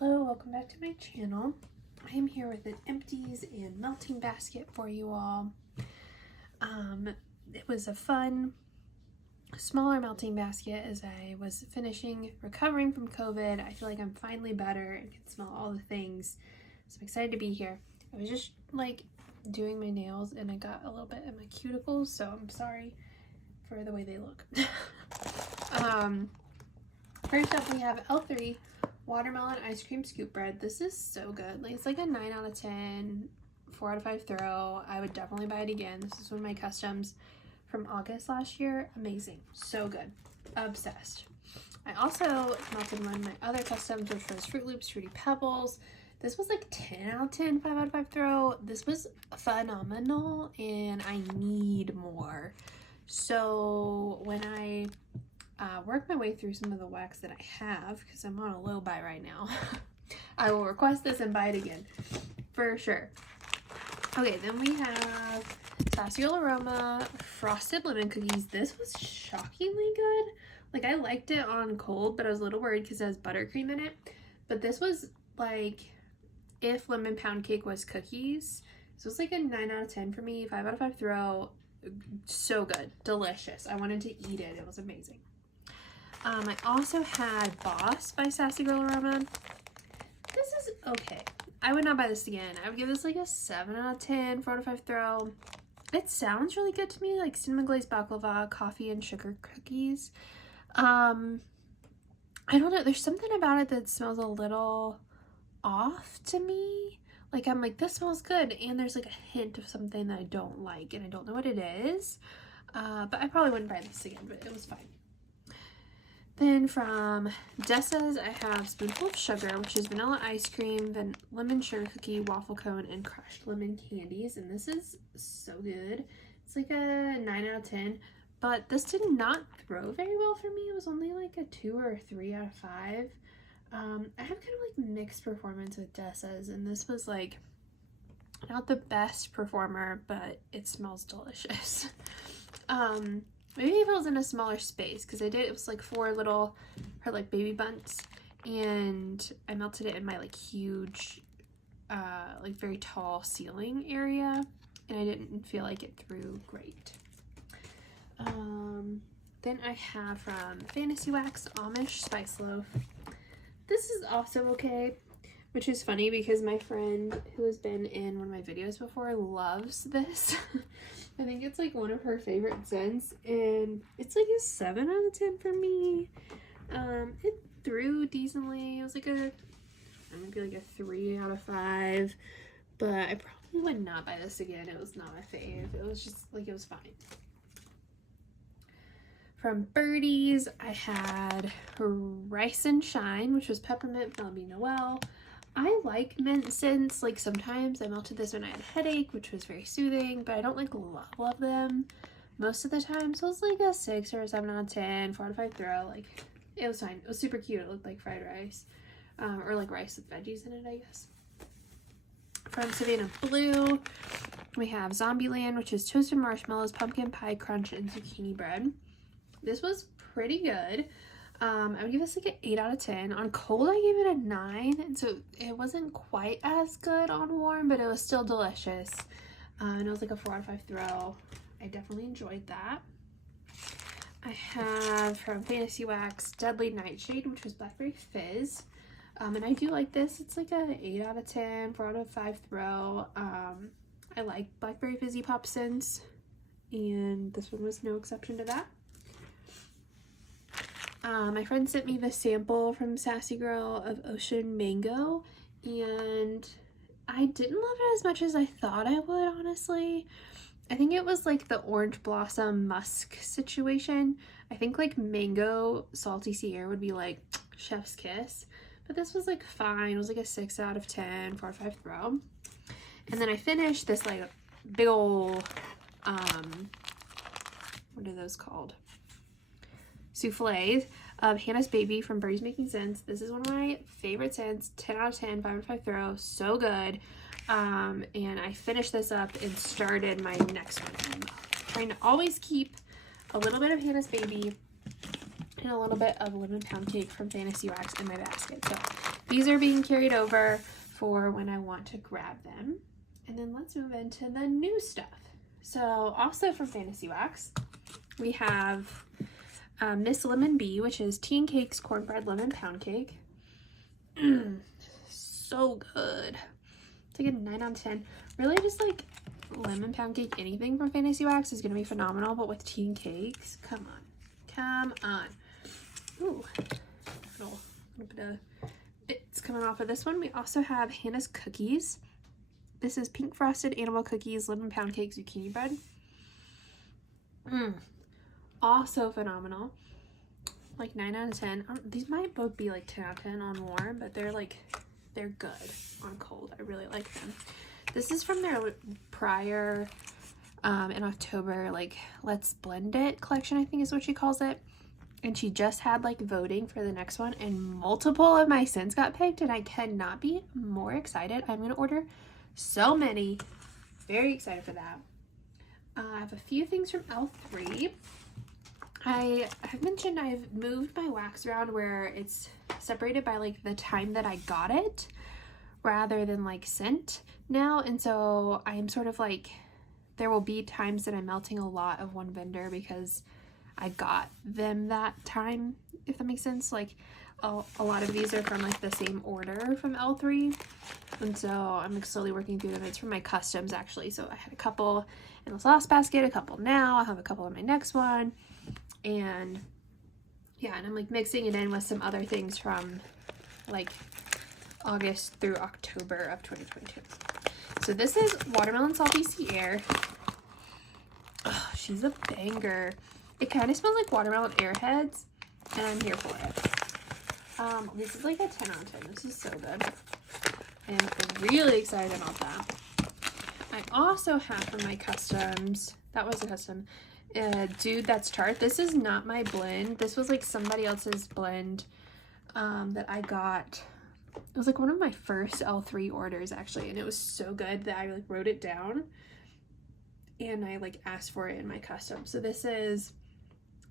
Hello, welcome back to my channel. I am here with an empties and melting basket for you all. It was a fun, smaller melting basket as I was recovering from COVID. I feel like I'm finally better and can smell all the things. So I'm excited to be here. I was just like doing my nails and I got a little bit in my cuticles, so I'm sorry for the way they look. First up we have L3 watermelon ice cream scoop bread. This is so good. Like, it's like a 9 out of 10, 4 out of 5 throw. I would definitely buy it again. This is one of my customs from August last year. Amazing. So good. Obsessed. I also melted one of my other customs, which was Fruit Loops Fruity Pebbles. This was like 10 out of 10, 5 out of 5 throw. This was phenomenal and I need more. So when I work my way through some of the wax that I have, because I'm on a low buy right now, I will request this and buy it again for sure. Okay, then we have Sassy Aroma frosted lemon cookies. This was shockingly good. Like, I liked it on cold, but I was a little worried because it has buttercream in it. But this was like if lemon pound cake was cookies. So it's like a 9 out of 10 for me, 5 out of 5 throw. So good, delicious. I wanted to eat it. It was amazing. I also had Boss by Sassy Girl Aroma. This is okay. I would not buy this again. I would give this like a 7 out of 10, 4 out of 5 throw. It sounds really good to me, like cinnamon glazed baklava, coffee and sugar cookies. I don't know. There's something about it that smells a little off to me. Like, I'm like, this smells good, and there's like a hint of something that I don't like, and I don't know what it is. But I probably wouldn't buy this again, but it was fine. Then from Dessa's, I have Spoonful of Sugar, which is vanilla ice cream, then lemon sugar cookie, waffle cone, and crushed lemon candies. And this is so good. It's like a 9 out of 10, but this did not throw very well for me. It was only like a 2 or a 3 out of 5. I have kind of like mixed performance with Dessa's, and this was like not the best performer, but it smells delicious. Maybe if it was in a smaller space, because it was like 4 little, her like baby bunts, and I melted it in my like huge, like very tall ceiling area, and I didn't feel like it threw great. Then I have from Fantasy Wax Amish Spice Loaf. This is also okay, which is funny because my friend who has been in one of my videos before loves this. I think it's like one of her favorite scents, and it's like a 7 out of 10 for me. It threw decently. It was like maybe like a 3 out of 5, but I probably would not buy this again. It was not my fave. It was just like, it was fine. From Birdies, I had Rice and Shine, which was peppermint, Bellamy Noel. I like mint scents. Like, sometimes I melted this when I had a headache, which was very soothing, but I don't like love them most of the time. So it's like a 6 or a 7 out of 10, 4 out of 5 throw. Like, it was fine. It was super cute. It looked like fried rice, or like rice with veggies in it, I guess. From Savannah Blue, we have Zombieland, which is toasted marshmallows, pumpkin pie crunch, and zucchini bread. This was pretty good. I would give this like an 8 out of 10. On cold, I gave it a 9, and so it wasn't quite as good on warm, but it was still delicious. And it was like a 4 out of 5 throw. I definitely enjoyed that. I have from Fantasy Wax Deadly Nightshade, which was Blackberry Fizz. And I do like this. It's like a 8 out of 10, 4 out of 5 throw. I like Blackberry Fizzy Pop scents, and this one was no exception to that. My friend sent me the sample from Sassy Girl of Ocean Mango, and I didn't love it as much as I thought I would, honestly. I think it was like the orange blossom musk situation. I think like mango salty sea air would be like chef's kiss, but this was like fine. It was like a 6 out of 10, 4 out of 5 throw. And then I finished this like big old, what are those called? Souffles of Hannah's Baby from Birdie's Making Sense. This is one of my favorite scents. 10 out of 10, 5 out of 5 throw. So good. And I finished this up and started my next one. I'm trying to always keep a little bit of Hannah's Baby and a little bit of lemon pound cake from Fantasy Wax in my basket. So these are being carried over for when I want to grab them. And then let's move into the new stuff. So also from Fantasy Wax, we have Miss Lemon Bee, which is tea and cakes cornbread lemon pound cake. So good. It's like a 9 out of 10. Really just like lemon pound cake, anything from Fantasy Wax is going to be phenomenal, but with tea and cakes, come on. Ooh, little bit of bits coming off of this one. We also have Hannah's Cookies. This is pink frosted animal cookies, lemon pound cake, zucchini bread. Also phenomenal. Like 9 out of 10. These might both be like 10 out of 10 on warm, but they're good on cold. I really like them. This is from their prior in October, like Let's Blend It collection, I think is what she calls it. And she just had like voting for the next one, and multiple of my scents got picked, and I cannot be more excited. I'm gonna order so many. Very excited for that. I have a few things from L3. I have mentioned I've moved my wax around where it's separated by like the time that I got it rather than like scent now, and so I'm sort of like, there will be times that I'm melting a lot of one vendor because I got them that time, if that makes sense. Like a lot of these are from like the same order from L3, and so I'm like slowly working through them. It's from my customs actually, so I had a couple in this last basket, a couple now, I have a couple in my next one, and yeah, and I'm like mixing it in with some other things from like August through October of 2022. So this is Watermelon Salty Sea Air. Oh, she's a banger. It kind of smells like watermelon airheads, and I'm here for it. This is like a 10 out of 10. This is so good. I'm really excited about that. I also have from my customs, that was a custom, Dude That's Tart. This is not my blend. This was like somebody else's blend that I got. It was like one of my first L3 orders actually, and it was so good that I like wrote it down and I like asked for it in my custom. So this is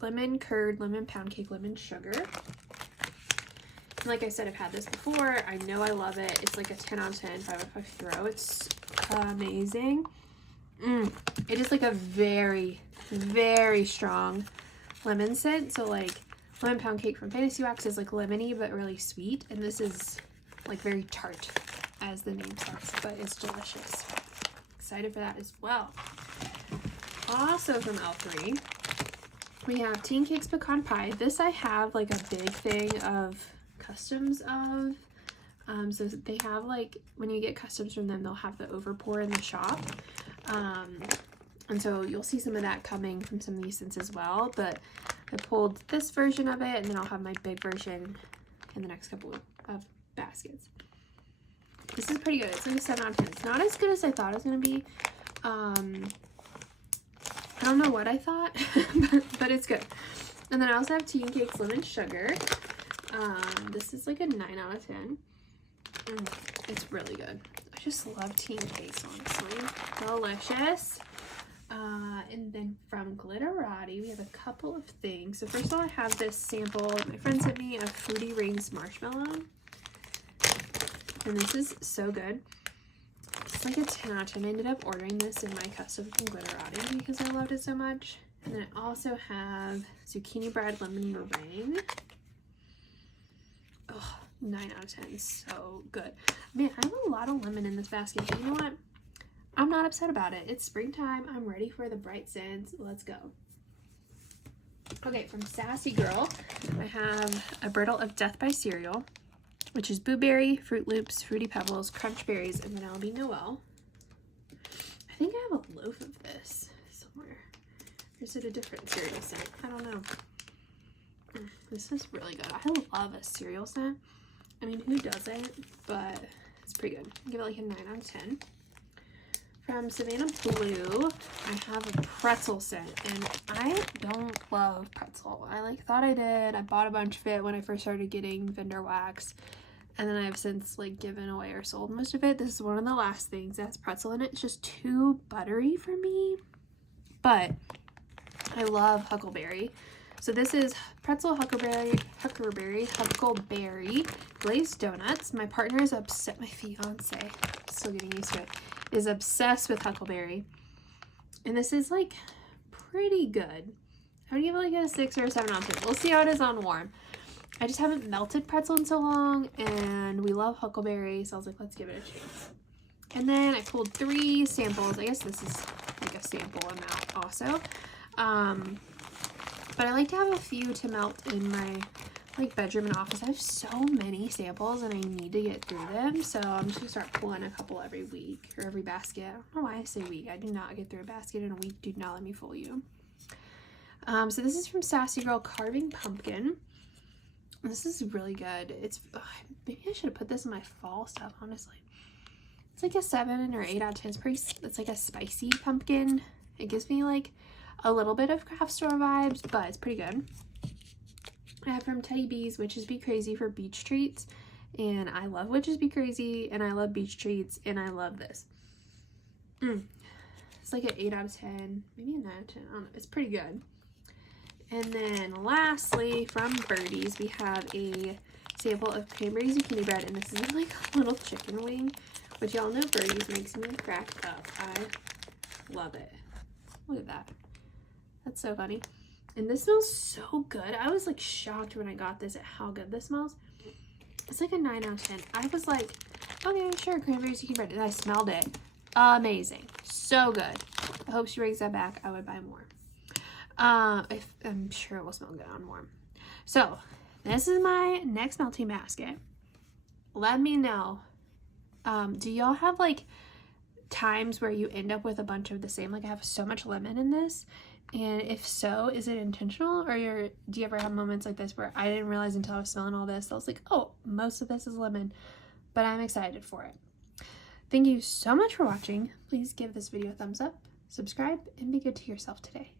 lemon curd, lemon pound cake, lemon sugar. And like I said, I've had this before. I know I love it. It's like a 10 out of 10, 5 out of 5 throw. It's amazing. It is like a very, very strong lemon scent. So like lemon pound cake from Fantasy Wax is like lemony but really sweet, and this is like very tart as the name says, but it's delicious. Excited for that as well. Also from L3, we have Tea and Cakes Pecan Pie. This I have like a big thing of customs of. So they have like, when you get customs from them, they'll have the overpour in the shop. And so you'll see some of that coming from some of these scents as well. But I pulled this version of it, and then I'll have my big version in the next couple of baskets. This is pretty good. It's like a 7 out of 10. It's not as good as I thought it was going to be. I don't know what I thought, but it's good. And then I also have Tea and Cakes Lemon Sugar. This is like a 9 out of 10. It's really good. I just love Tea and Cakes, honestly. Delicious. And then from Glitterati, we have a couple of things. So first of all, I have this sample my friend sent me of Fruity Rings Marshmallow. And this is so good. It's like a 10 out of 10. I ended up ordering this in my custom from Glitterati because I loved it so much. And then I also have Zucchini Bread Lemon Meringue. Oh, 9 out of 10. So good. Man, I have a lot of lemon in this basket. But you know what? I'm not upset about it. It's springtime. I'm ready for the bright scents. Let's go. Okay, from Sassy Girl, I have a brittle of Death by Cereal, which is blueberry, Fruit Loops, Fruity Pebbles, Crunch Berries, and then Albi Noel. I think I have a loaf of this somewhere. Or is it a different cereal scent? I don't know. This is really good. I love a cereal scent. I mean, who doesn't? But it's pretty good. I'll give it like a 9 out of 10. From Savannah Blue, I have a pretzel scent, and I don't love pretzel. I like thought I did. I bought a bunch of it when I first started getting vendor wax, and then I've since like given away or sold most of it. This is one of the last things that has pretzel in it. It's just too buttery for me, but I love huckleberry. So this is pretzel huckleberry glazed donuts. My partner is upset. My fiance, still getting used to it, is obsessed with huckleberry. And this is like pretty good. I would give it like a 6 or a 7 out of 10. We'll see how it is on warm. I just haven't melted pretzel in so long, and we love huckleberry, so I was like, let's give it a chance. And then I pulled 3 samples. I guess this is like a sample amount also. But I like to have a few to melt in my like bedroom and office. I have so many samples and I need to get through them. So I'm just gonna start pulling a couple every week or every basket. I don't know why I say week. I do not get through a basket in a week. Do not let me fool you. So this is from Sassy Girl Carving Pumpkin. This is really good. It's maybe I should have put this in my fall stuff, honestly. It's like a 7 or 8 out of 10. It's like a spicy pumpkin. It gives me like a little bit of craft store vibes, but it's pretty good. I have from Teddy B's Witches Be Crazy for beach treats, and I love Witches Be Crazy, and I love beach treats, and I love this. It's like an 8 out of 10, maybe a 9 out of 10. I don't know. It's pretty good. And then lastly, from Birdie's, we have a sample of cranberry zucchini bread, and this is like a little chicken wing, which y'all know Birdie's makes me crack up. I love it. Look at that. That's so funny. And this smells so good. I was like shocked when I got this at how good this smells. It's like a 9 out of 10. I was like, okay, sure, cranberry zucchini bread. And I smelled it. Amazing. So good. I hope she brings that back. I would buy more. I'm sure it will smell good on warm. So this is my next melting basket. Let me know. Do y'all have like times where you end up with a bunch of the same? Like I have so much lemon in this, and if so, is it intentional, or do you ever have moments like this where I didn't realize until I was smelling all this, I was like, oh, most of this is lemon, but I'm excited for it. Thank you so much for watching. Please give this video a thumbs up, subscribe, and be good to yourself today.